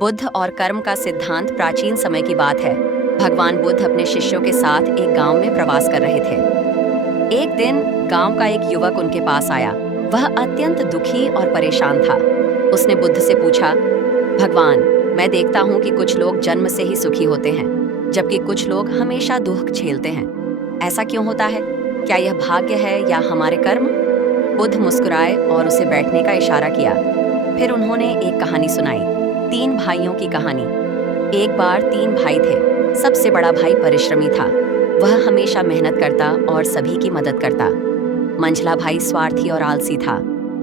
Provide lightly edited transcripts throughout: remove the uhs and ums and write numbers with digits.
बुद्ध और कर्म का सिद्धांत प्राचीन समय की बात है। भगवान बुद्ध अपने शिष्यों के साथ एक गांव में प्रवास कर रहे थे। एक दिन गांव का एक युवक उनके पास आया। वह अत्यंत दुखी और परेशान था। उसने बुद्ध से पूछा, भगवान, मैं देखता हूँ कि कुछ लोग जन्म से ही सुखी होते हैं, जबकि कुछ लोग हमेशा दुख झेलते हैं। ऐसा क्यों होता है? क्या यह भाग्य है या हमारे कर्म? बुद्ध मुस्कुराए और उसे बैठने का इशारा किया। फिर उन्होंने एक कहानी सुनाई, 3 भाइयों की कहानी। एक बार 3 भाई थे। सबसे बड़ा भाई परिश्रमी था। वह हमेशा मेहनत करता और सभी की मदद करता। मंझला भाई स्वार्थी और आलसी था।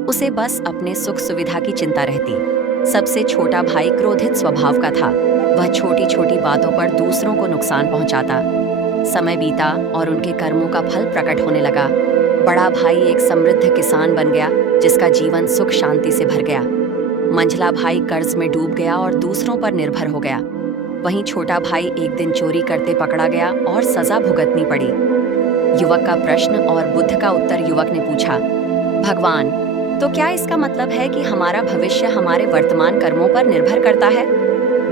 उसे बस अपने सुख सुविधा की चिंता रहती। सबसे छोटा भाई क्रोधित स्वभाव का था। वह छोटी छोटी बातों पर दूसरों को नुकसान पहुंचाता। समय बीता और उनके कर्मों का फल प्रकट होने लगा। बड़ा भाई एक समृद्ध किसान बन गया, जिसका जीवन सुख शांति से भर गया। मंझला भाई कर्ज में डूब गया और दूसरों पर निर्भर हो गया। वहीं छोटा भाई एक दिन चोरी करते पकड़ा गया और सजा भुगतनी पड़ी। युवक का प्रश्न और बुद्ध का उत्तर। युवक ने पूछा, भगवान, तो क्या इसका मतलब है कि हमारा भविष्य हमारे वर्तमान कर्मों पर निर्भर करता है?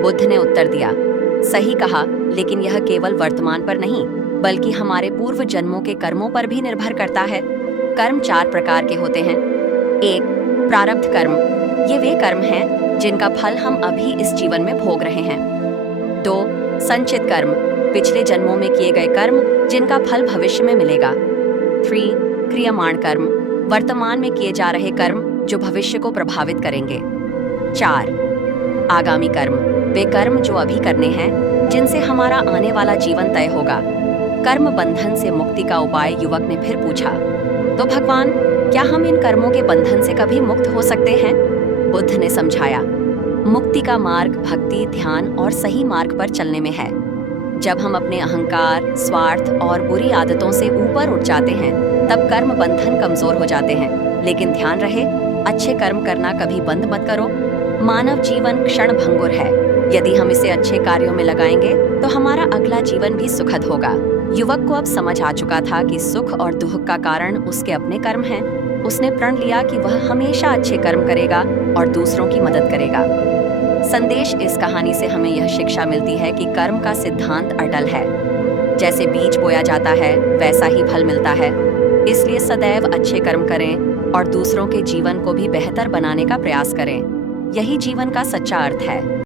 बुद्ध ने उत्तर दिया, सही कहा, लेकिन यह केवल वर्तमान पर नहीं, बल्कि हमारे पूर्व जन्मों के कर्मों पर भी निर्भर करता है। कर्म 4 प्रकार के होते हैं। 1. प्रारब्ध कर्म। ये वे कर्म हैं जिनका फल हम अभी इस जीवन में भोग रहे हैं। 2. संचित कर्म। पिछले जन्मों में किए गए कर्म जिनका फल भविष्य में मिलेगा। 3. क्रियमाण कर्म। वर्तमान में किए जा रहे कर्म जो भविष्य को प्रभावित करेंगे। 4. आगामी कर्म। वे कर्म जो अभी करने हैं, जिनसे हमारा आने वाला जीवन तय होगा। कर्म बंधन से मुक्ति का उपाय युवक ने फिर पूछा, तो भगवान, क्या हम इन कर्मों के बंधन से कभी मुक्त हो सकते हैं? बुद्ध ने समझाया, मुक्ति का मार्ग भक्ति, ध्यान और सही मार्ग पर चलने में है। जब हम अपने अहंकार, स्वार्थ और बुरी आदतों से ऊपर उठ जाते हैं, तब कर्म बंधन कमजोर हो जाते हैं। लेकिन ध्यान रहे, अच्छे कर्म करना कभी बंद मत करो। मानव जीवन क्षण भंगुर है। यदि हम इसे अच्छे कार्यों में लगाएंगे तो हमारा अगला जीवन भी सुखद होगा। युवक को अब समझ आ चुका था कि सुख और दुख का कारण उसके अपने कर्म हैं। उसने प्रण लिया कि वह हमेशा अच्छे कर्म करेगा और दूसरों की मदद करेगा। संदेश इस कहानी से हमें यह शिक्षा मिलती है कि कर्म का सिद्धांत अटल है। जैसे बीज बोया जाता है, वैसा ही फल मिलता है। इसलिए सदैव अच्छे कर्म करें और दूसरों के जीवन को भी बेहतर बनाने का प्रयास करें। यही जीवन का सच्चा अर्थ है।